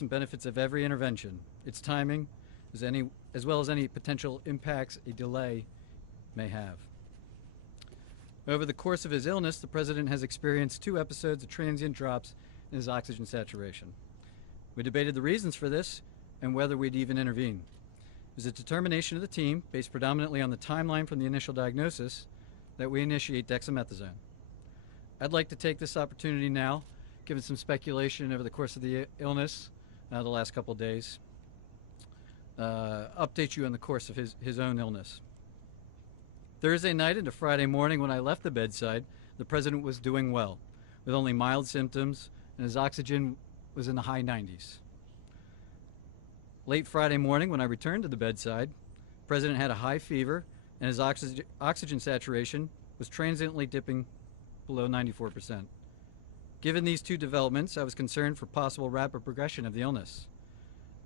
and benefits of every intervention, its timing, as well as any potential impacts a delay may have. Over the course of his illness, the President has experienced 2 episodes of transient drops in his oxygen saturation. We debated the reasons for this and whether we'd even intervene. It was a determination of the team, based predominantly on the timeline from the initial diagnosis, that we initiate dexamethasone. I'd like to take this opportunity now, given some speculation over the course of the illness, the last couple of days, update you on the course of his own illness. Thursday night into Friday morning when I left the bedside, the President was doing well, with only mild symptoms, and his oxygen was in the high 90s. Late Friday morning when I returned to the bedside, the President had a high fever, and his oxygen saturation was transiently dipping below 94%. Given these 2 developments, I was concerned for possible rapid progression of the illness.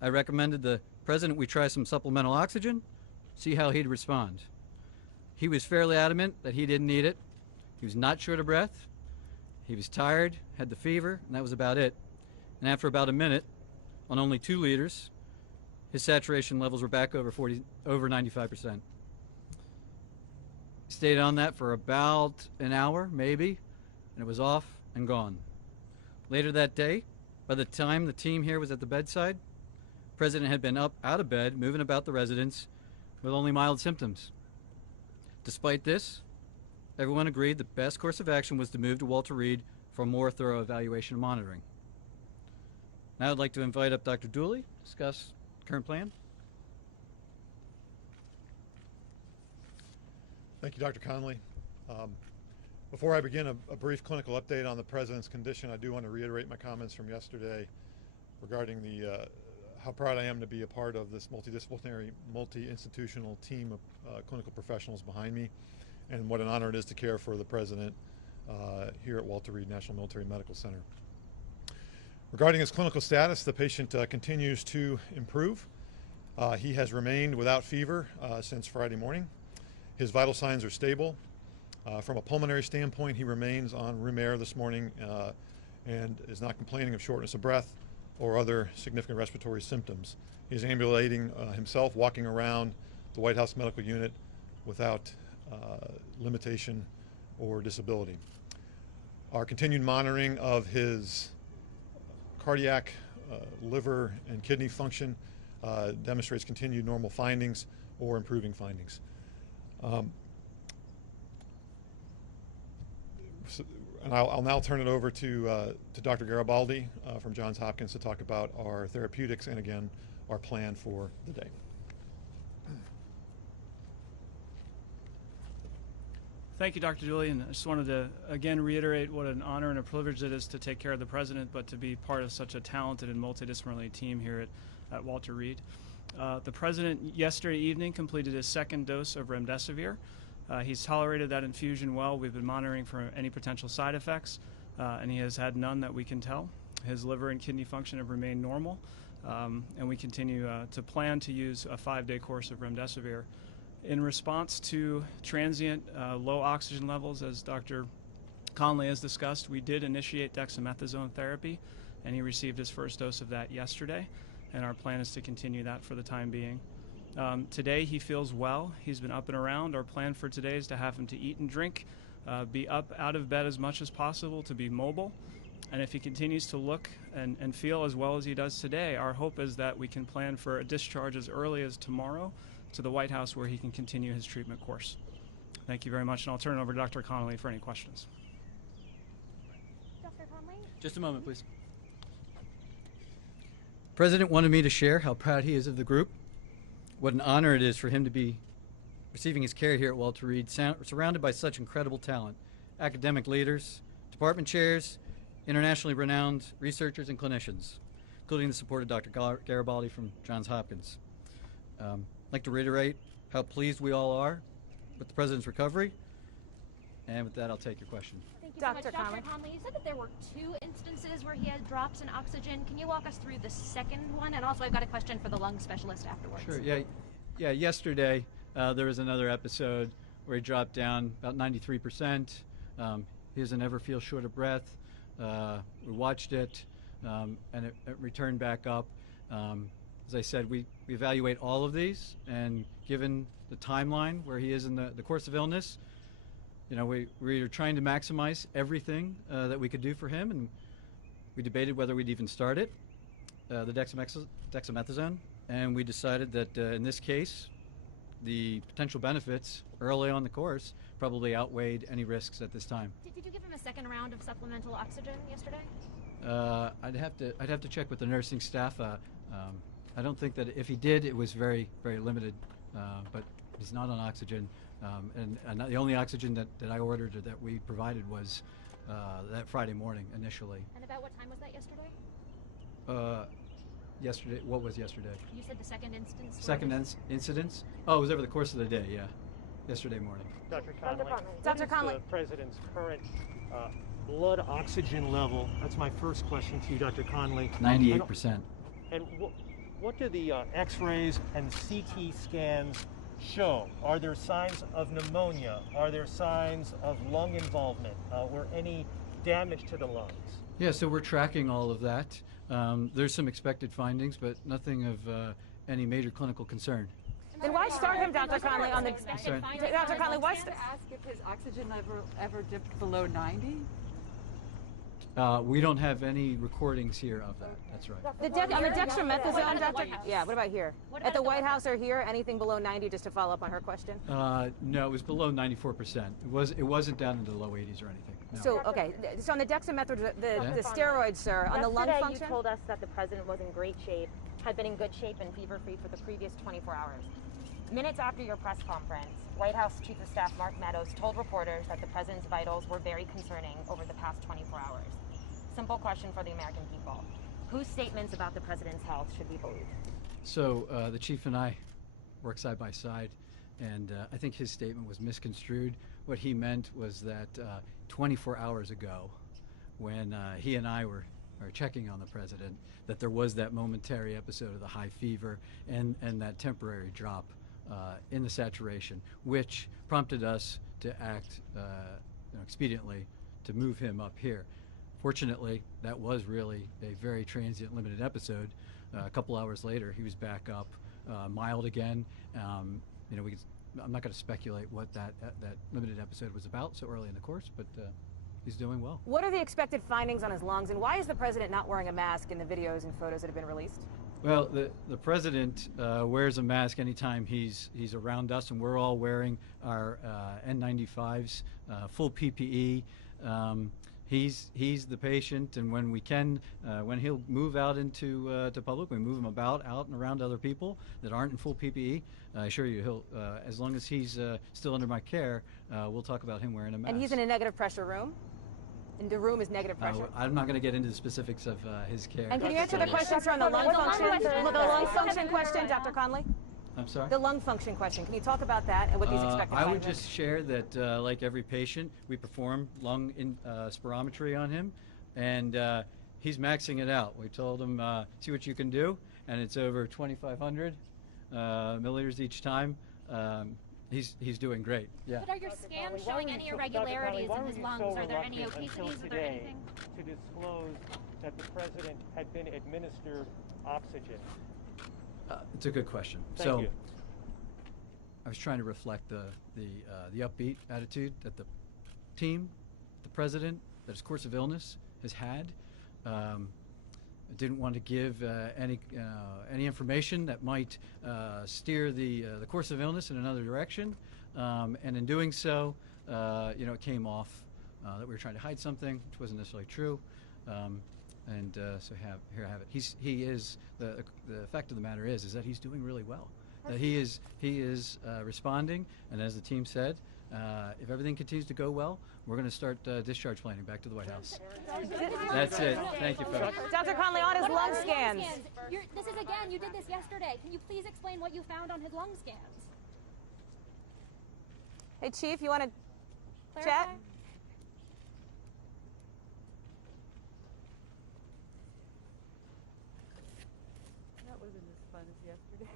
I recommended the President we try some supplemental oxygen, see how he'd respond. He was fairly adamant that he didn't need it. He was not short of breath. He was tired, had the fever, and that was about it. And after about a minute, on only 2 liters, his saturation levels were back over 95%. Stayed on that for about an hour, maybe, and it was off and gone. Later that day, by the time the team here was at the bedside, the President had been up out of bed, moving about the residence with only mild symptoms. Despite this, everyone agreed the best course of action was to move to Walter Reed for more thorough evaluation and monitoring. Now I'd like to invite up Dr. Dooley to discuss the current plan. Thank you, Dr. Conley. Before I begin a brief clinical update on the President's condition, I do want to reiterate my comments from yesterday regarding how proud I am to be a part of this multidisciplinary, multi-institutional team of clinical professionals behind me, and what an honor it is to care for the President here at Walter Reed National Military Medical Center. Regarding his clinical status, the patient continues to improve. He has remained without fever since Friday morning. His vital signs are stable. From a pulmonary standpoint, he remains on room air this morning and is not complaining of shortness of breath or other significant respiratory symptoms. He's ambulating himself, walking around the White House Medical Unit without limitation or disability. Our continued monitoring of his cardiac, liver, and kidney function demonstrates continued normal findings or improving findings. And I'll now turn it over to Dr. Garibaldi from Johns Hopkins to talk about our therapeutics and, again, our plan for the day. Thank you, Dr. Dooley, and I just wanted to again reiterate what an honor and a privilege it is to take care of the President, but to be part of such a talented and multidisciplinary team here at Walter Reed. The President yesterday evening completed his 2nd dose of remdesivir. He's tolerated that infusion well. We've been monitoring for any potential side effects, and he has had none that we can tell. His liver and kidney function have remained normal, and we continue to plan to use a 5-day course of remdesivir. In response to transient low oxygen levels, as Dr. Conley has discussed, we did initiate dexamethasone therapy, and he received his first dose of that yesterday, and our plan is to continue that for the time being. Today he feels well. He's been up and around. Our plan for today is to have him to eat and drink, be up out of bed as much as possible, to be mobile. And if he continues to look and feel as well as he does today, our hope is that we can plan for a discharge as early as tomorrow to the White House, where he can continue his treatment course. Thank you very much, and I'll turn it over to Dr. Connolly for any questions. Dr. Conley? Just a moment, please. The President wanted me to share how proud he is of the group, what an honor it is for him to be receiving his care here at Walter Reed, surrounded by such incredible talent, academic leaders, department chairs, internationally renowned researchers and clinicians, including the support of Dr. Garibaldi from Johns Hopkins. I'd like to reiterate how pleased we all are with the President's recovery, and with that, I'll take your question. Thank you so much. Dr. Conley, you said that there were 2 instances where he had drops in oxygen. Can you walk us through the second one? And also, I've got a question for the lung specialist afterwards. Sure, yeah. Yesterday, there was another episode where he dropped down about 93%. He doesn't ever feel short of breath. We watched it. and it returned back up. As I said, we evaluate all of these, and given the timeline where he is in the course of illness, we're trying to maximize everything that we could do for him, and we debated whether we'd even start it, the dexamethasone, and we decided that in this case, the potential benefits early on the course probably outweighed any risks at this time. Did you give him a second round of supplemental oxygen yesterday? I'd have to check with the nursing staff. I don't think that if he did, it was very, very limited. But he's not on oxygen, and the only oxygen that I ordered or that we provided was that Friday morning initially. And about what time was that yesterday? Yesterday. What was yesterday? You said the second instance. Second incidence? Oh, it was over the course of the day. Yeah, yesterday morning. Dr. Conley. Dr. Conley. What is the president's current blood oxygen level? That's my first question to you, Dr. Conley. 98%. And what do the X-rays and CT scans show? Are there signs of pneumonia? Are there signs of lung involvement or any damage to the lungs? Yeah, so we're tracking all of that. There's some expected findings, but nothing of any major clinical concern. Then why start him, Dr. Conley, on the... Dr. Conley, why... ask if his oxygen level ever dipped below 90? We don't have any recordings here of that. That's right. On the dexamethasone, Dr. Yeah, what about here? At the White House or here, anything below 90, just to follow up on her question? No, it was below 94%. It wasn't down into the low 80s or anything. No. So, okay, so on the dexamethasone, the steroids, sir, on the lung function? Yesterday you told us that the president was in great shape, had been in good shape and fever-free for the previous 24 hours. Minutes after your press conference, White House Chief of Staff Mark Meadows told reporters that the president's vitals were very concerning over the past 24 hours. Simple question for the American people. Whose statements about the president's health should we believe? So the chief and I work side by side, and I think his statement was misconstrued. What he meant was that 24 hours ago, when he and I were checking on the president, that there was that momentary episode of the high fever and that temporary drop in the saturation, which prompted us to act expediently to move him up here. Fortunately, that was really a very transient, limited episode. A couple hours later, he was back up, mild again. I'm not going to speculate what that limited episode was about so early in the course, but he's doing well. What are the expected findings on his lungs, and why is the president not wearing a mask in the videos and photos that have been released? Well, the president wears a mask anytime he's around us, and we're all wearing our N95s, full PPE. He's the patient, and when we can, when he'll move out into to public, we move him out and around other people that aren't in full PPE. I assure you, he'll as long as he's still under my care, we'll talk about him wearing a mask. And he's in a negative pressure room? And the room is negative pressure? I'm not going to get into the specifics of his care. And can you answer the question, sir, on the lung function? The lung function question, Dr. Conley? I'm sorry? The lung function question. Can you talk about that and what these expected I findings? would just share that, like every patient, we perform lung spirometry on him, and he's maxing it out. We told him, see what you can do, and it's over 2,500 milliliters each time. He's doing great. Yeah. But are your scans showing any irregularities in his lungs? Are there any obesities? Are there anything? To disclose that the president had been administered oxygen. It's a good question. Thank you. I was trying to reflect the upbeat attitude that the team, the president, that his course of illness has had. I didn't want to give any information that might steer the course of illness in another direction, and in doing so, it came off that we were trying to hide something, which wasn't necessarily true. So here I have it. He is the fact of the matter is that he's doing really well. That he is responding, and as the team said, if everything continues to go well, we're going to start discharge planning back to the White House. That's it. Thank you, folks. Dr. Conley, on his lung scans. This is again. You did this yesterday. Can you please explain what you found on his lung scans? Hey, Chief, you want to Clarify? chat? That wasn't as fun as yesterday.